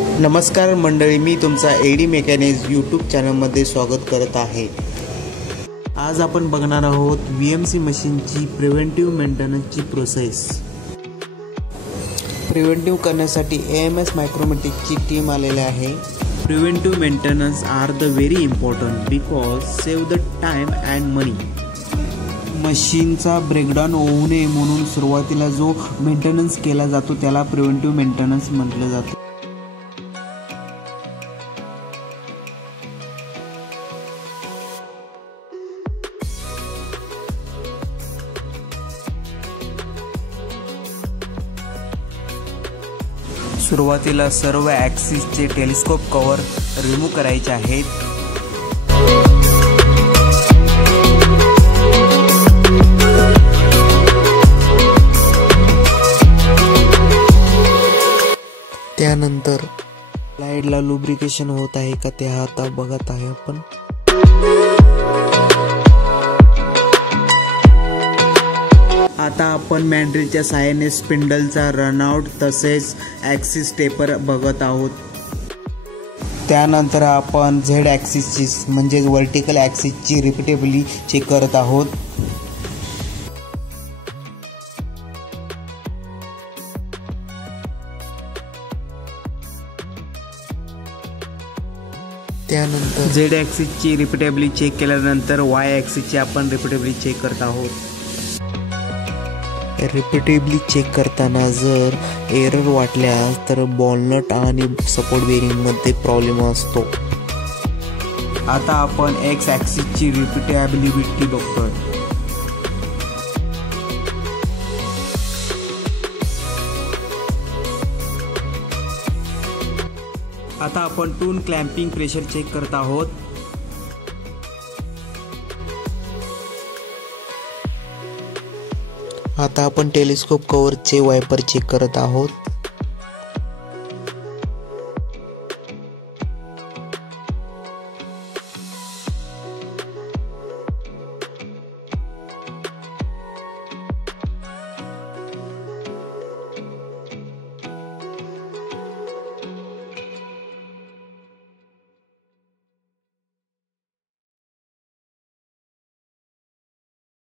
नमस्कार मंडळी, मी तुमचा एडी मेकॅनिक्स यूट्यूब चॅनलमध्ये स्वागत करत आहे। आज आपण बघणार आहोत VMC मशीनची प्रिव्हेंटिव्ह मेंटेनन्सची प्रोसेस। प्रिव्हेंटिव्ह करण्यासाठी AMS मायक्रोमॅटिकची टीम आलेली आहे। Preventive maintenance are the very important because save the time and money. मशीनचा ब्रेकडाऊन होऊ नये म्हणून सुरुवातीला जो मेंटेनन्स केला जातो त्याला प्रिव्हेंटिव्ह मेंटेनन्स म्हटलं जातं। सुरुवातीला सर्व ॲक्सिसचे टेलिस्कोप कव्हर रिमूव्ह करायचे आहेत। त्यानंतर स्लाइडला लुब्रिकेशन होत आहे का ते आता बघत आहे आपण। आता आपण मॅन्ड्रिलच्या सहाय्याने स्पिंडलचा रनआउट तसेच ॲक्सिस टेपर बघत आहोत। त्यानंतर आपण झेड ॲक्सिसची म्हणजे व्हर्टिकल ॲक्सिसची रिपीटेबली चेक करत आहोत। त्यानंतर झेड ॲक्सिसची रिपीटेबली चेक केल्यानंतर वाय ॲक्सिसची आपण रिपीटेबली चेक करत आहोत। रिपीटेबली चेक करताना जर एरर वाटल्यास तर बॉल नट आणि सपोर्ट बेरिंगमध्ये प्रॉब्लेम असतो। आता आपण एक्स ॲक्सिसची रिपीटेबिलिटी बघतोय। आता आपण टून क्लॅम्पिंग प्रेशर चेक करत आहोत। आता आपण टेलिस्कोप कव्हरचे वायपर चेक करत आहोत।